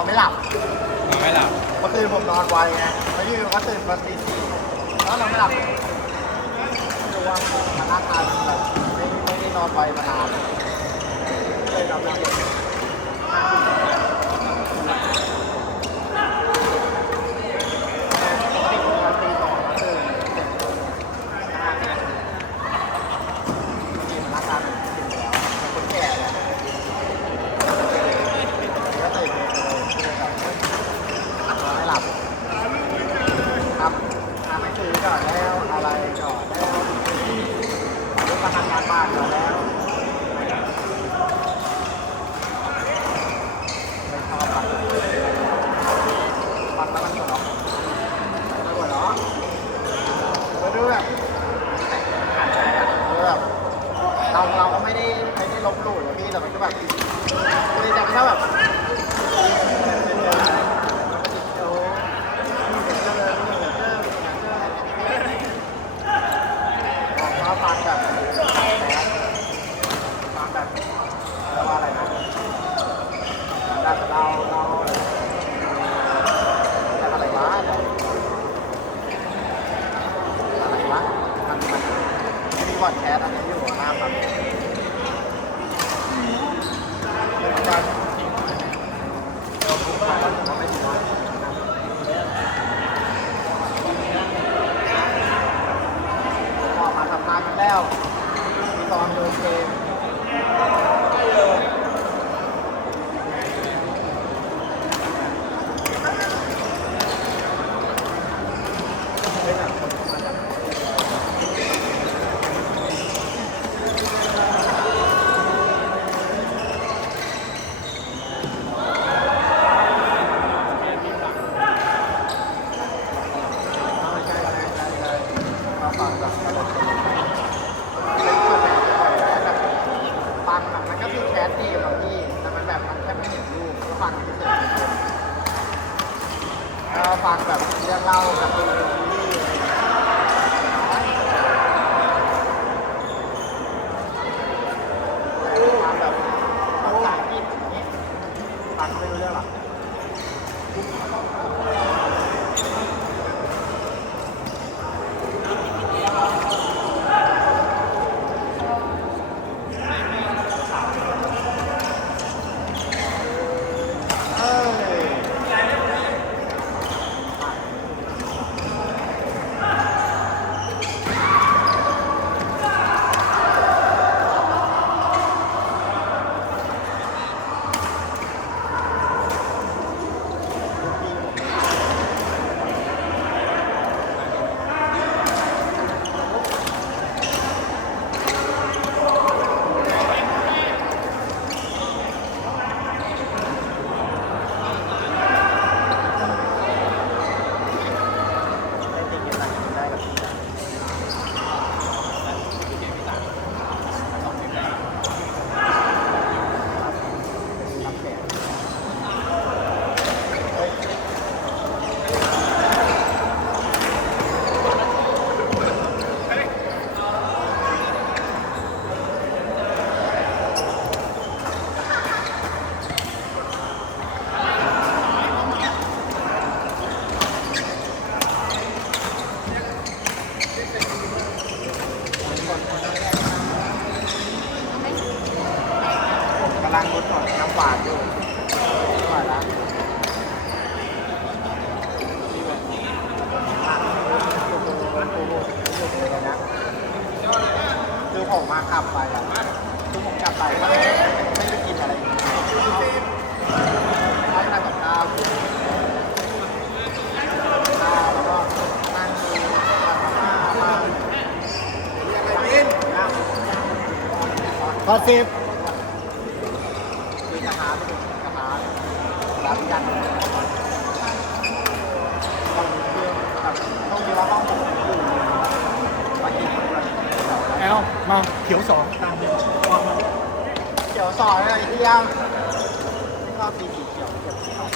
อนไม่หลับ นอนไม่หลับ เมื่อคืนผมนอนไวไงแล้วอยู่ก็ตื่นมาตีสี่แล้วนอนไม่หลับไม่รู้ว่ามันร่างกายมันแบบไม่ได้นอนไวมานานเลยนอนไม่หลับปกติผมนอนตีสองก็ตื่นมันร่างกายมันถึงแล้วมันคนแก่เลยก็ตื่นเลยแบบนอนไม่หลับครับทำหนังสือก่อนแล้วอะไรก่อนแล้วรู้ประทำงานบ้านก่อนแล้วไม่ชอบฟังแล้วมันหัวเราะไม่หัวเราะมาดูแบบขาดใจอ่ะคือแบบเราก็ไม่ได้ลบหลู่นะพี่แต่มันก็แบบคือจะไม่ชอบแบบฟังแบบฟังแบบเรียกว่าอะไรนะแบบเราอะไรวะอะไรวะมันมีพอดแคสต์อันนี้อยู่หน้าครับเหมือนกันเดี๋ยวผมถ่ายแล้วผมก็ไม่ดีนะออกมาทำงานกันแล้วมีตอนดูเกมฟังแบบเป็นส่วนใหญ่จะปล่อยแคสแบบฟังมันก็คือแคสดีบางที่แต่มันแบบมันแค่ไม่เห็นรูปก็ฟังเฉยๆก็ฟังแบบเรื่องเล่าแบบซีรีส์ฟังแบบภาษาอังกฤษอย่างนี้ฟังไม่รู้เรื่องหรอกกำลังลดหน่อยน้ำหวานอยู่ไม่ไหวแล้วคือผมมาขับไปอ่ะคือผมกลับไปก็ไม่ได้กินอะไรเขาทำกับข้าวแล้วก็นั่งดูขอสิบมีกระทะรับกันต้องมีว่าห้องผมอยู่มากินอะไรแอลมาเขียวสองตามเดียวเขียวสอนอะไรเที่ยงไม่ชอบสีเขียวเก็บสีขาว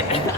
ร็จ